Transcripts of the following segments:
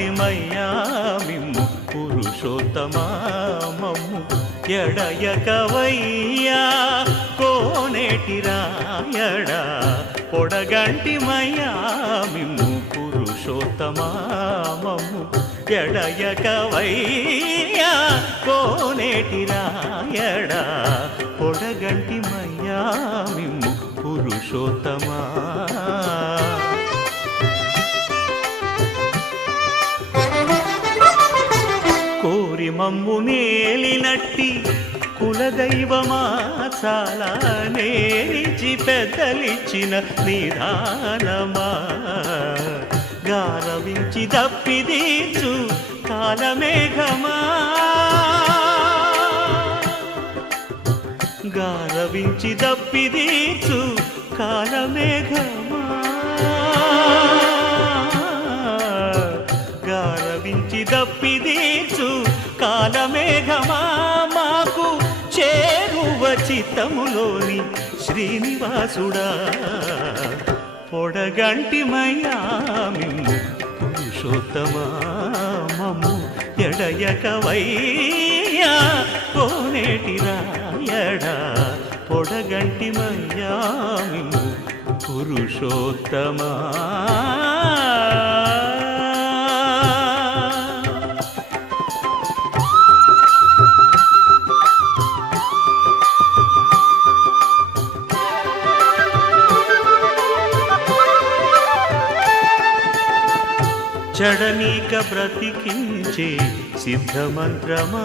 పొడగంటిమయ్యా మిమ్ము పురుషోత్తమా మమ్ము ఎడయకవయ్యా. కోనేటి రాయడా పొడగంటిమయ్యా మిమ్ము పురుషోత్తమా మమ్ము ఎడయకవయ్యా. కోనేటి రాయడా పొడగంటిమయ్యా మిమ్ము పురుషోత్తమా. మమ్ము నేలినట్టి కులదైవమా చాలా నేరిచి పెద్దలిచ్చిన నిదానమా గారవించి దప్పిదీచు కాలమేఘమా. గారవించి దప్పిదీచు కాలమేఘమా. గారవించి దప్పిది కాలమేఘమా మాకు చేరువ చిత్తములోని శ్రీనివాసుడా. పొడగంటిమయ్యా మిమ్ము పురుషోత్తమా మమ్ము ఎడయకవయ్యా. కోనేటి రాయడా పొడగంటిమయ్యా మిమ్ము పురుషోత్తమా. చడనీక బ్రతికించే సిద్ధమంత్రమా?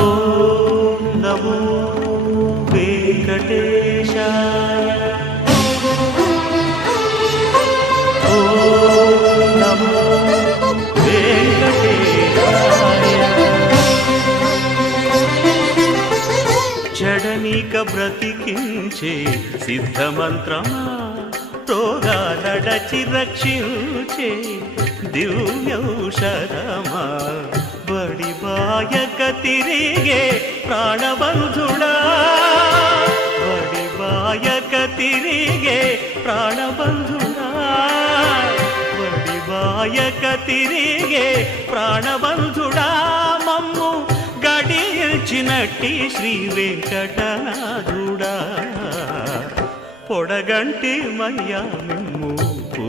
ఓం నమో వెంకటేశాయ. ఓం నమో వెంకటేశాయ. జడనీక బ్రతికించే సిద్ధమంత్రమా? రోగాలడచి రక్షించే దివ్యౌషధమా బడిబాయక తిరిగే ప్రాణబంధుడా? బడిబాయక తిరిగే ప్రాణబంధుడా? బడిబాయక తిరిగే ప్రాణబంధుడా? మమ్ము గడిచినట్టి శ్రీ వెంకటనాథుడా? పొడగంటి మయ్యా మిమ్ము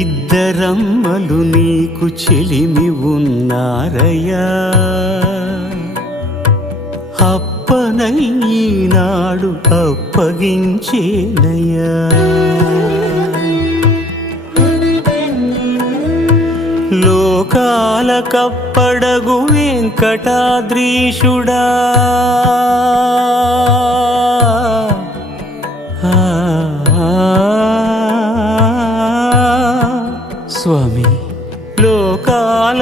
ఇద్దరమ్మలు నీకు చెలిమి ఉన్నారయ్యా. అప్పనయ్యినాడు అప్పగించేనయ్యా. లోకాల కప్పడగు వెంకటాద్రీషుడా.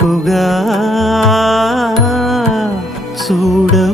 ఇంపుగా చూడవయ్యా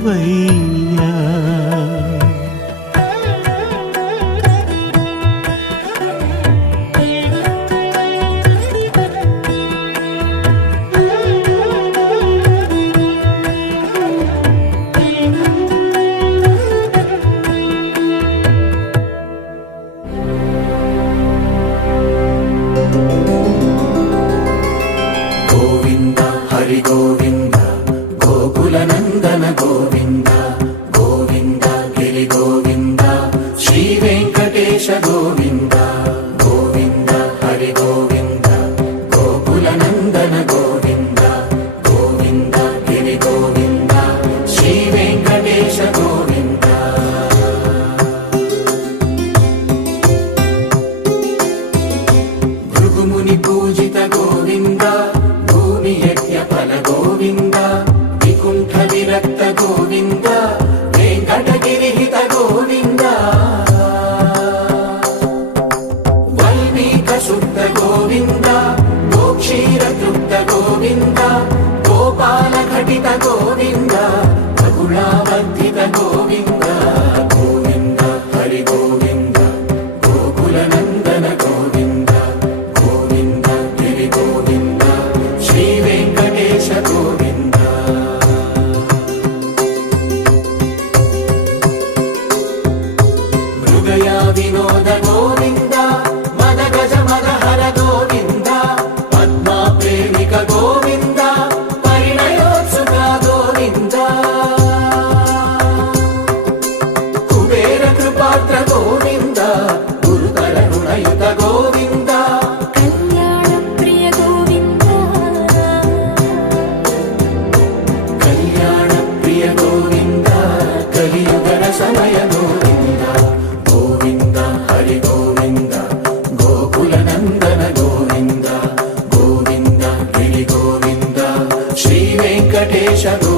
శ్రీ వెంకటేశ గోవింద shall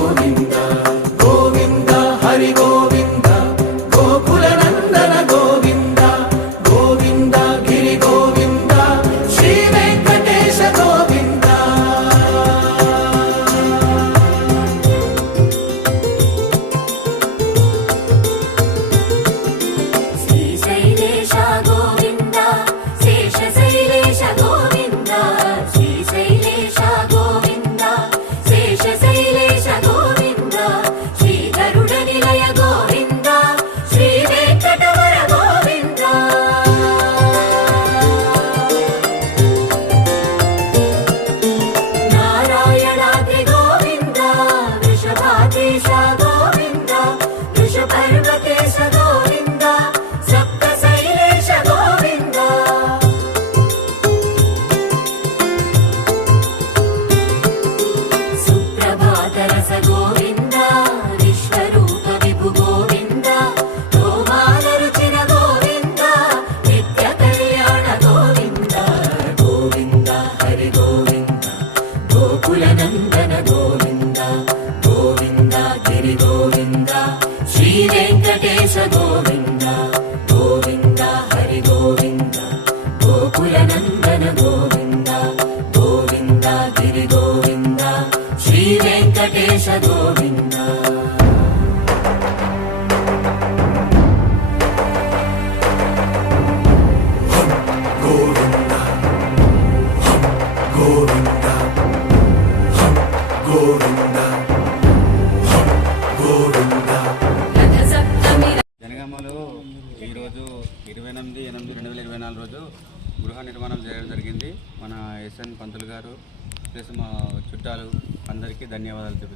గోకుల నందన గోవింద. ప్లస్ మా చుట్టాలు. అందరికీ ధన్యవాదాలు చెబుతున్నాను